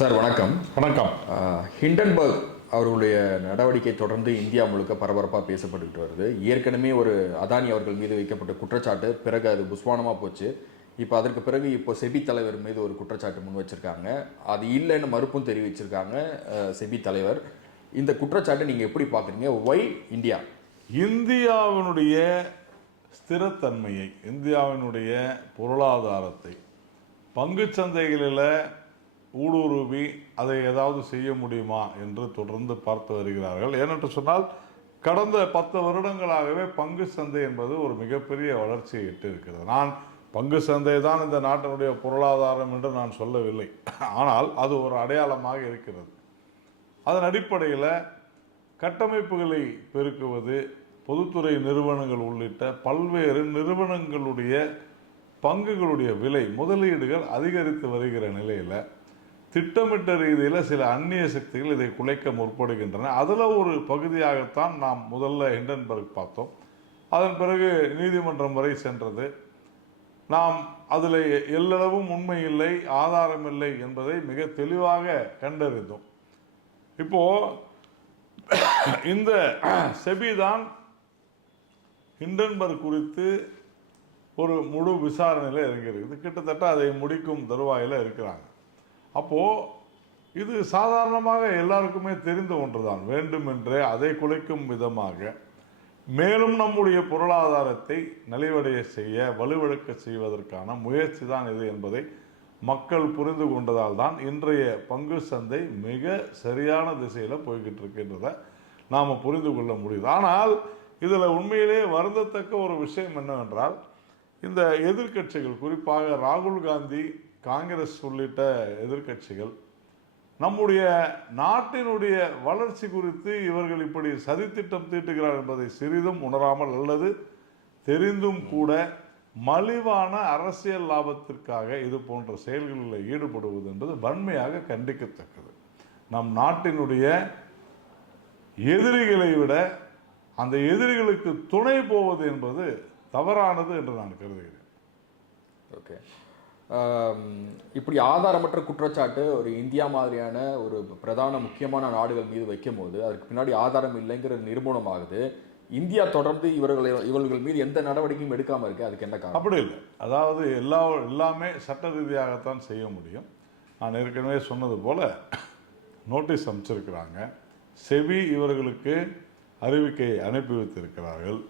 Sir வணக்கம். வணக்கம். Hindenburg அவர்களுடைய நடவடிக்கை தொடர்ந்து இந்தியா முழுக்க பரபரப்பாக பேசப்பட்டுக்கிட்டு வருது. ஏற்கனவே ஒரு அதானி அவர்கள் மீது வைக்கப்பட்ட குற்றச்சாட்டு, பிறகு அது புஸ்வானமாக போச்சு. இப்போ அதற்கு பிறகு இப்போ செபி தலைவர் மீது ஒரு குற்றச்சாட்டு முன் வச்சிருக்காங்க. அது இல்லைன்னு மறுப்பும் தெரிவிச்சிருக்காங்க செபி தலைவர். இந்த குற்றச்சாட்டை நீங்கள் எப்படி பார்க்குறீங்க? Y India? இந்தியாவினுடைய ஸ்திரத்தன்மையை, இந்தியாவினுடைய பொருளாதாரத்தை பங்கு சந்தைகளில் ஊடுருவி அதை ஏதாவது செய்ய முடியுமா என்று தொடர்ந்து பார்த்து வருகிறார்கள். ஏனென்று சொன்னால் கடந்த 10 வருடங்களாகவே பங்கு சந்தை என்பது ஒரு மிகப்பெரிய வளர்ச்சியை எட்டு இருக்கிறது. நான் பங்கு சந்தை தான் இந்த நாட்டினுடைய பொருளாதாரம் என்று நான் சொல்லவில்லை. ஆனால் அது ஒரு அடையாளமாக இருக்கிறது. அதன் அடிப்படையில் கட்டமைப்புகளை பெருக்குவது, பொதுத்துறை நிறுவனங்கள் உள்ளிட்ட பல்வேறு நிறுவனங்களுடைய பங்குகளுடைய விலை, முதலீடுகள் அதிகரித்து வருகிற நிலையில் திட்டமிட்ட ரீதியில் சில அந்நிய சக்திகள் இதை குலைக்க முற்படுகின்றன. அதில் ஒரு பகுதியாகத்தான் நாம் முதல்ல ஹிண்டன்பர்க் பார்த்தோம். அதன் பிறகு நீதிமன்றம் வரை சென்றது. நாம் அதில் எல்லளவும் உண்மை இல்லை, ஆதாரம் இல்லை என்பதை மிக தெளிவாக கண்டறிந்தோம். இப்போ இந்த செபி தான் ஹிண்டன்பர்க் குறித்து ஒரு முழு விசாரணையில் இறங்கியிருக்குது. கிட்டத்தட்ட அதை முடிக்கும் தருவாயில் இருக்கிறாங்க. அப்போது இது சாதாரணமாக எல்லாருக்குமே தெரிந்த ஒன்று தான். வேண்டுமென்றே அதை குலைக்கும் விதமாக மேலும் நம்முடைய பொருளாதாரத்தை நலிவடைய செய்ய, வலுவிழக்க செய்வதற்கான முயற்சி தான் இது என்பதை மக்கள் புரிந்து கொண்டதால் தான் இன்றைய பங்கு சந்தை மிக சரியான திசையில் போய்கிட்டு இருக்கின்றதை நாம் புரிந்து கொள்ள முடியுது. ஆனால் இதில் உண்மையிலே வருந்தத்தக்க ஒரு விஷயம் என்னவென்றால், இந்த எதிர்க்கட்சிகள், குறிப்பாக ராகுல் காந்தி, காங்கிரஸ் உள்ளிட்ட எதிர்க்கட்சிகள் நம்முடைய நாட்டினுடைய வளர்ச்சி குறித்து இவர்கள் இப்படி சதித்திட்டம் தீட்டுகிறார் என்பதை சிறிதும் உணராமல் அல்லது தெரிந்தும் கூட மலிவான அரசியல் லாபத்திற்காக இது போன்ற செயல்களில் ஈடுபடுவது என்பது வன்மையாக கண்டிக்கத்தக்கது. நம் நாட்டினுடைய எதிரிகளை விட அந்த எதிரிகளுக்கு துணை போவது என்பது தவறானது என்று நான் கருதுகிறேன். ஓகே, இப்படி ஆதாரமற்ற குற்றச்சாட்டு ஒரு இந்தியா மாதிரியான ஒரு பிரதான முக்கியமான நாடுகள் மீது வைக்கும் போது அதற்கு பின்னாடி ஆதாரம் இல்லைங்கிற நிரூபணம் ஆகுது. இந்தியா தொடர்ந்து இவர்கள் மீது எந்த நடவடிக்கையும் எடுக்காமல் இருக்கு. அதுக்கு என்ன காரணம்? அப்படி இல்லை. அதாவது எல்லாமே சட்ட ரீதியாகத்தான் செய்ய முடியும். நான் ஏற்கனவே சொன்னது போல நோட்டீஸ் அமைச்சிருக்கிறாங்க. செபி இவர்களுக்கு அறிவிக்கையை அனுப்பி வைத்திருக்கிறார்கள்.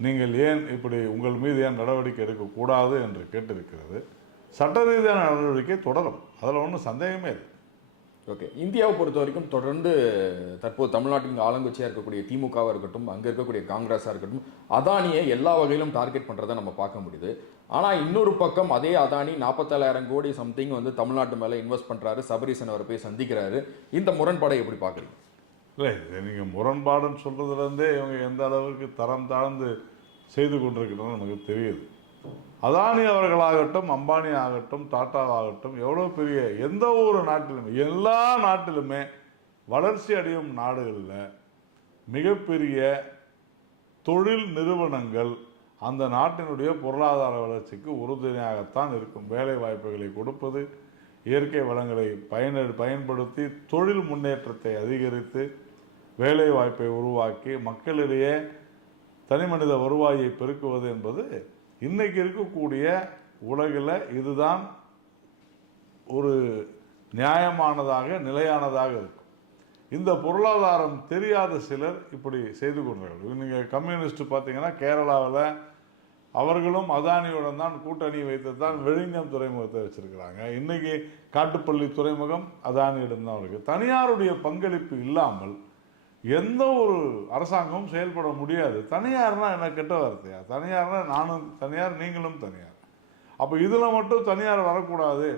நீங்கள் ஏன் இப்படி உங்கள் மீது ஏன் நடவடிக்கை எடுக்கக்கூடாது என்று கேட்டிருக்கிறது. சட்ட ரீதியான நடவடிக்கை தொடரும், அதில் ஒன்றும் சந்தேகமே இல்லை. ஓகே, இந்தியாவை பொறுத்த வரைக்கும் தொடர்ந்து தற்போது தமிழ்நாட்டின் ஆளுங்கட்சியாக இருக்கக்கூடிய திமுகவாக இருக்கட்டும், அங்கே இருக்கக்கூடிய காங்கிரஸாக இருக்கட்டும், அதானியை எல்லா வகையிலும் டார்கெட் பண்ணுறதை நம்ம பார்க்க முடியுது. ஆனால் இன்னொரு பக்கம் அதே அதானி 47,000 கோடி சம்திங் தமிழ்நாட்டு மேலே இன்வெஸ்ட் பண்ணுறாரு. சபரீசன் அவரை போய் சந்திக்கிறாரு. இந்த முரண்பாடை எப்படி பார்க்குறீங்க? இல்லை, நீங்கள் முரண்பாடுன்னு சொல்கிறதுலேருந்தே இவங்க எந்த அளவுக்கு தரம் தாழ்ந்து செய்து கொண்டிருக்கிறோன்னு நமக்கு தெரியுது. அதானி அவர்களாகட்டும், அம்பானி ஆகட்டும், டாட்டாவாகட்டும், எவ்வளோ பெரிய எந்த ஒரு நாட்டிலுமே, எல்லா நாட்டிலுமே வளர்ச்சி அடையும் நாடுகளில் மிகப்பெரிய தொழில் நிறுவனங்கள் அந்த நாட்டினுடைய பொருளாதார வளர்ச்சிக்கு உறுதுணையாகத்தான் இருக்கும். வேலை வாய்ப்புகளை கொடுப்பது, இயற்கை வளங்களை பயன்படுத்தி தொழில் முன்னேற்றத்தை அதிகரித்து வேலை வாய்ப்பை உருவாக்கி மக்களிடையே தனிமனித வருவாயை பெருக்குவது என்பது இன்னைக்கு இருக்கக்கூடிய உலகில் இதுதான் ஒரு நியாயமானதாக, நிலையானதாக இருக்கும். இந்த பொருளாதாரம் தெரியாத சிலர் இப்படி செய்து கொண்டார்கள். நீங்கள் கம்யூனிஸ்ட் பார்த்தீங்கன்னா கேரளாவில் அவர்களும் அதானியுடன் தான் கூட்டணி வைத்து தான் விழிஞம் துறைமுகத்தை வச்சிருக்கிறாங்க. இன்னைக்கு காட்டுப்பள்ளி துறைமுகம் அதானியிடம் தான் இருக்கு. தனியாருடைய பங்களிப்பு இல்லாமல் எந்த ஒரு அரசாங்கமும் செயல்பட முடியாது. தனியார்னா என்ன கெட்ட வார்த்தையா? தனியார்னா நானும் தனியார், நீங்களும் தனியார். அப்போ இதில் மட்டும் தனியார் வரக்கூடாது,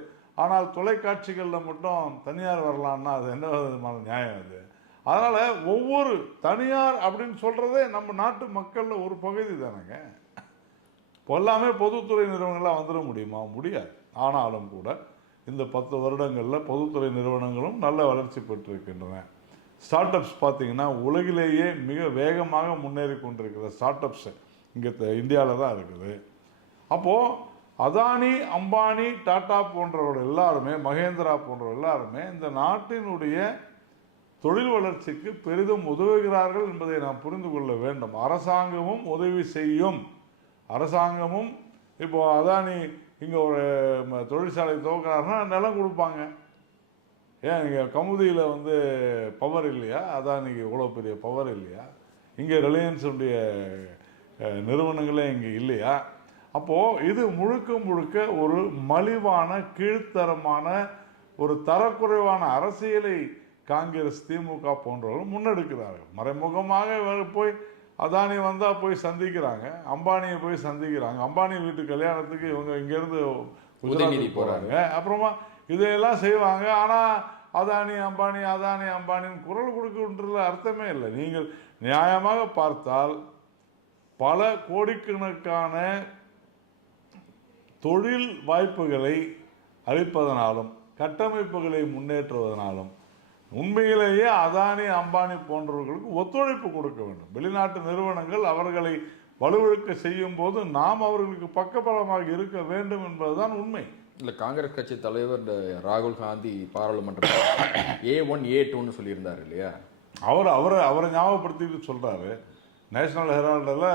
ஆனால் தொலைக்காட்சிகளில் மட்டும் தனியார் வரலான்னா அது என்ன விதமான நியாயம் அது? அதனால் ஒவ்வொரு தனியார் அப்படின்னு சொல்கிறதே நம்ம நாட்டு மக்களில் ஒரு பகுதி தானேங்க. எல்லாமே பொதுத்துறை நிறுவனங்களாக வந்துட முடியுமா? முடியாது. ஆனாலும் கூட இந்த 10 வருடங்களில் பொதுத்துறை நிறுவனங்களும் நல்ல வளர்ச்சி பெற்றிருக்கின்றன. ஸ்டார்ட் அப்ஸ் பார்த்தீங்கன்னா உலகிலேயே மிக வேகமாக முன்னேறி கொண்டிருக்கிற ஸ்டார்ட் அப்ஸ் இங்கே இந்தியாவில் தான் இருக்குது. அப்போது அதானி, அம்பானி, டாடா போன்றவர்கள் எல்லாருமே, மகேந்திரா போன்றவர்கள் எல்லாருமே இந்த நாட்டினுடைய தொழில் வளர்ச்சிக்கு பெரிதும் உதவுகிறார்கள் என்பதை நாம் புரிந்து கொள்ள வேண்டும். அரசாங்கமும் உதவி செய்யும். அரசாங்கமும் இப்போ அதானி இங்கே ஒரு தொழிற்சாலை துவக்கிறாருன்னா நிலம் கொடுப்பாங்க. ஏன் இங்கே கமுதியில் பவர் இல்லையா? அதானிக்கு இவ்வளோ பெரிய பவர் இல்லையா? இங்கே ரிலையன்ஸுடைய நிறுவனங்களே இங்கே இல்லையா? அப்போது இது முழுக்க முழுக்க ஒரு மலிவான, கீழ்த்தரமான, ஒரு தரக்குறைவான அரசியலை காங்கிரஸ், திமுக போன்றவர்கள் முன்னெடுக்கிறார்கள். மறைமுகமாக போய் அதானி வந்தால் போய் சந்திக்கிறாங்க, அம்பானியை போய் சந்திக்கிறாங்க. அம்பானி வீட்டு கல்யாணத்துக்கு இவங்க இங்கேருந்து உதயநிதி போகிறாங்க. அப்புறமா இதையெல்லாம் செய்வாங்க. ஆனால் அதானி அம்பானின்னு குரல் கொடுக்கின்றதுல அர்த்தமே இல்லை. நீங்கள் நியாயமாக பார்த்தால் பல கோடிக்கணக்கான தொழில் வாய்ப்புகளை அளிப்பதனாலும் கட்டமைப்புகளை முன்னேற்றுவதனாலும் உண்மையிலேயே அதானி, அம்பானி போன்றவர்களுக்கு ஒத்துழைப்பு கொடுக்க வேண்டும். வெளிநாட்டு நிறுவனங்கள் அவர்களை வலுவிழக்க செய்யும் போது நாம் அவர்களுக்கு பக்கபலமாக இருக்க வேண்டும் என்பதுதான் உண்மை. இல்லை, காங்கிரஸ் கட்சி தலைவர் ராகுல் காந்தி பாராளுமன்றத்தில் A1 A2ன்னு சொல்லியிருந்தார் இல்லையா? அவரை ஞாபகப்படுத்திட்டு சொல்கிறாரு. நேஷனல் ஹெரால்டில்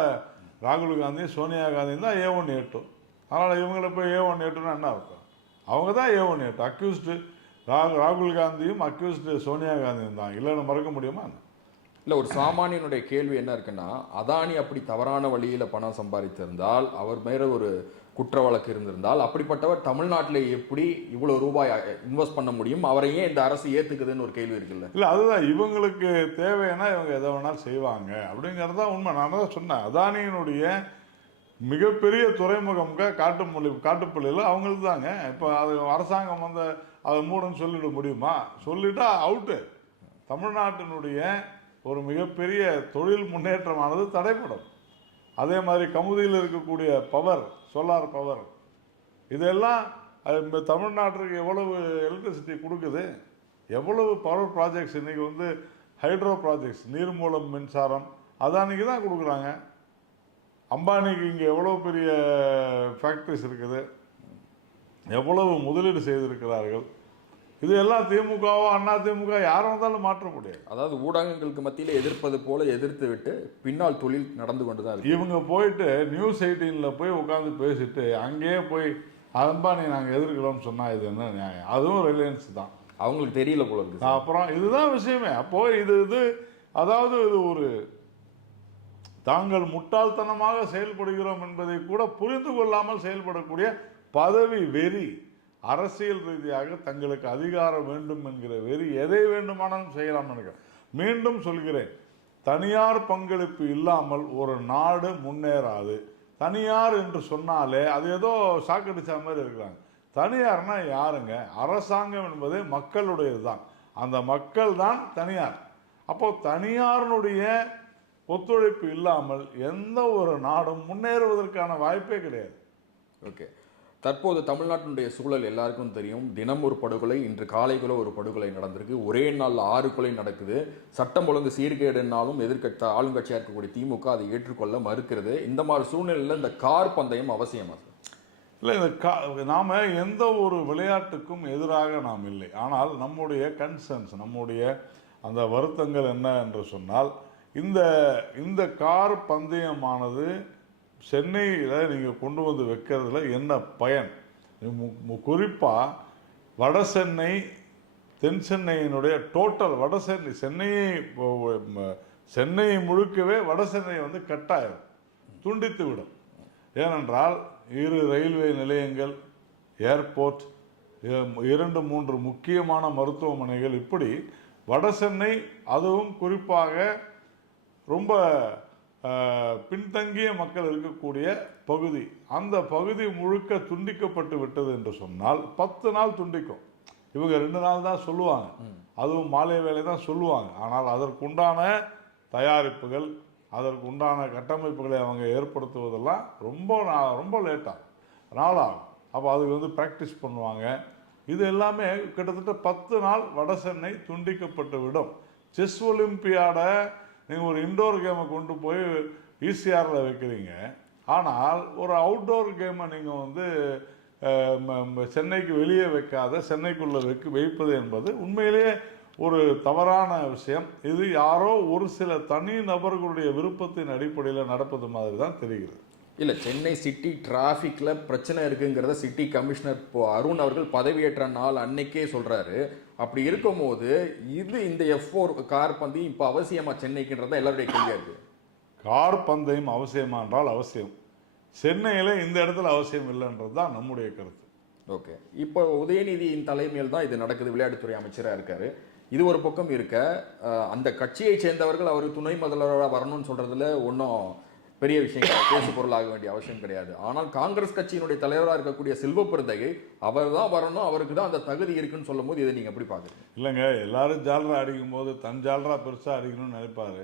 ராகுல் காந்தி, சோனியா காந்தி தான் A1 A2. அதனால் இவங்களை போய் A1 A2ன்னு என்ன அர்த்தம்? அவங்க தான் A1 A2. அக்யூஸ்டு ராகுல் காந்தியும் அக்யூஸ்டு சோனியா காந்தியும் தான். இல்லைன்னு மறக்க முடியுமா? இல்லை, ஒரு சாமானியனுடைய கேள்வி என்ன இருக்குன்னா, அதானி அப்படி தவறான வழியில் பணம் சம்பாதித்திருந்தால், அவர் மேலே ஒரு குற்ற வழக்கு இருந்திருந்தால், அப்படிப்பட்டவர் தமிழ்நாட்டில் எப்படி இவ்வளோ ரூபாய் இன்வெஸ்ட் பண்ண முடியும்? அவரை ஏன் இந்த அரசு ஏற்றுக்குதுன்னு ஒரு கேள்வி இருக்குல்ல? இல்லை, அதுதான் இவங்களுக்கு தேவைன்னா இவங்க எதை வேணாலும் செய்வாங்க அப்படிங்கிறது தான் உண்மை. நான் தான் சொன்னேன், அதானியினுடைய மிகப்பெரிய துறைமுகம் காட்டுப்பள்ளியில் அவங்களுக்கு தாங்க. இப்போ அது அரசாங்கம் அதை மூடன்னு சொல்லிட முடியுமா? சொல்லிட்டா அவுட்டு. தமிழ்நாட்டினுடைய ஒரு மிகப்பெரிய தொழில் முன்னேற்றமானது தடைப்படும். அதே மாதிரி கமுதியில் இருக்கக்கூடிய பவர், சோலார் பவர், இதெல்லாம் தமிழ்நாட்டுக்கு எவ்வளவு எலக்ட்ரிசிட்டி கொடுக்குது? எவ்வளவு பவர் ப்ராஜெக்ட்ஸ் இன்றைக்கி ஹைட்ரோ ப்ராஜெக்ட்ஸ், நீர் மூலம் மின்சாரம் அதானிக்கு தான் கொடுக்குறாங்க. அம்பானிக்கு இங்கே எவ்வளோ பெரிய ஃபேக்ட்ரிஸ் இருக்குது, எவ்வளவு முதலீடு செய்திருக்கிறார்கள். இது எல்லாம் திமுகவோ அண்ணா திமுக யாரும் வந்தாலும் மாற்ற முடியாது. அதாவது ஊடகங்களுக்கு மத்தியில் எதிர்ப்பது போல எதிர்த்து விட்டு பின்னால் தொழில் நடந்து கொண்டு தான் இருக்கு. இவங்க போயிட்டு நியூஸ் 18 போய் உட்காந்து பேசிட்டு அங்கேயே போய் அம்பானி நாங்கள் எதிர்க்கிறோம்னு சொன்னால் இது என்ன நியாயம்? அதுவும் ரிலையன்ஸ் தான். அவங்களுக்கு தெரியல போல இருக்கு. அப்புறம் இதுதான் விஷயமே. அப்போது இது அதாவது இது ஒரு தாங்கள் முட்டாள்தனமாக செயல்படுகிறோம் என்பதை கூட புரிந்து கொள்ளாமல் செயல்படக்கூடிய பதவி வெறி, அரசியல் ரீதியாக தங்களுக்கு அதிகாரம் வேண்டும் என்கிற வெறி, எதை வேண்டுமானாலும் செய்யலாம் நினைக்கிறேன். மீண்டும் சொல்கிறேன், தனியார் பங்களிப்பு இல்லாமல் ஒரு நாடு முன்னேறாது. தனியார் என்று சொன்னாலே அது ஏதோ சாக்கடிச்ச மாதிரி இருக்கிறாங்க. தனியார்னா யாருங்க? அரசாங்கம் என்பதே மக்களுடையது தான். அந்த மக்கள் தான் தனியார். அப்போ தனியாருடைய ஒத்துழைப்பு இல்லாமல் எந்த ஒரு நாடும் முன்னேறுவதற்கான வாய்ப்பே கிடையாது. ஓகே, தற்போது தமிழ்நாட்டினுடைய சூழல் எல்லாருக்கும் தெரியும். தினம் ஒரு படுகொலை, இன்று காலைக்குள்ள ஒரு படுகொலை நடந்திருக்கு. ஒரே நாளில் 6 கொலை நடக்குது. சட்டம் ஒழுங்கு சீர்கேடுனாலும் ஆளுங்கட்சியாக இருக்கக்கூடிய திமுக அதை ஏற்றுக்கொள்ள மறுக்கிறது. இந்த மாதிரி சூழ்நிலையில் இந்த கார் பந்தயம் அவசியமா சார்? இல்லை, நாம் எந்த ஒரு விளையாட்டுக்கும் எதிராக நாம் இல்லை. ஆனால் நம்முடைய கன்சர்ன்ஸ், நம்முடைய அந்த வருத்தங்கள் என்ன என்று சொன்னால், இந்த கார் பந்தயமானது சென்னையில் நீங்கள் கொண்டு வந்து வைக்கிறதுல என்ன பயன்? குறிப்பாக வட சென்னை, தென் சென்னையினுடைய டோட்டல் வட சென்னையை முழுக்கவே வட சென்னை கட்டாயம் துண்டித்து விடும். ஏனென்றால் 2 ரயில்வே நிலையங்கள், ஏர்போர்ட், 2-3 முக்கியமான மருத்துவமனைகள், இப்படி வட சென்னை, அதுவும் குறிப்பாக ரொம்ப பின்தங்கிய மக்கள் இருக்கக்கூடிய பகுதி, அந்த பகுதி முழுக்க துண்டிக்கப்பட்டு விட்டது என்று சொன்னால் 10 நாள் துண்டிக்கும். இவங்க 2 நாள் தான் சொல்லுவாங்க, அதுவும் மாலை வேலை தான் சொல்லுவாங்க. ஆனால் அதற்குண்டான தயாரிப்புகள், அதற்குண்டான கட்டமைப்புகளை அவங்க ஏற்படுத்துவதெல்லாம் ரொம்ப லேட்டாகும், நாளாகும். அப்போ அதுக்கு ப்ராக்டிஸ் பண்ணுவாங்க. இது எல்லாமே கிட்டத்தட்ட 10 நாள் வட சென்னை துண்டிக்கப்பட்டு விடும். செஸ் ஒலிம்பியாடை நீங்கள் ஒரு இண்டோர் கேமை கொண்டு போய் ஈசிஆரில் வைக்கிறீங்க, ஆனால் ஒரு அவுட்டோர் கேமை நீங்கள் வந்து சென்னைக்கு வெளியே வைக்காத சென்னைக்குள்ளே வைப்பது என்பது உண்மையிலேயே ஒரு தவறான விஷயம். இது யாரோ ஒரு சில தனி நபர்களுடைய விருப்பத்தின் அடிப்படையில் நடப்பது மாதிரி தான் தெரிகிறது. இல்லை, சென்னை சிட்டி டிராஃபிக்கில் பிரச்சனை இருக்குங்கிறத சிட்டி கமிஷனர் அருண் அவர்கள் பதவியேற்ற நாள் அன்னைக்கே சொல்கிறாரு. அப்படி இருக்கும்போது இது இந்த F4 கார் பந்தயம் இப்போ அவசியமா சென்னைக்குன்றதான் எல்லாருடைய கேள்வியாக இருக்குது. கார் பந்தயம் அவசியமா என்றால் அவசியம். சென்னையில் இந்த இடத்துல அவசியம் இல்லைன்றது தான் நம்முடைய கருத்து. ஓகே, இப்போ உதயநிதியின் தலைமையில் தான் இது நடக்குது. விளையாட்டுத்துறை அமைச்சராக இருக்காரு. இது ஒரு பக்கம் இருக்க, அந்த கட்சியை சேர்ந்தவர்கள் அவர் துணை முதல்வராக வரணும்னு சொல்றதுல ஒன்றும் பெரிய விஷயம் பேசு பொருளாக வேண்டிய அவசியம் கிடையாது. ஆனால் காங்கிரஸ் கட்சியினுடைய தலைவராக இருக்கக்கூடிய செல்வ பெருந்தகை அவர் தான் வரணும், அவருக்கு தான் அந்த தகுதி இருக்குன்னு சொல்லும் போது இதை நீங்க எப்படி பாக்குறீங்க? இல்லைங்க, எல்லாரும் ஜாலரா அடிக்கும் போது தன் ஜாலரா பெருசா அடிக்கணும்னு நினைப்பாரு.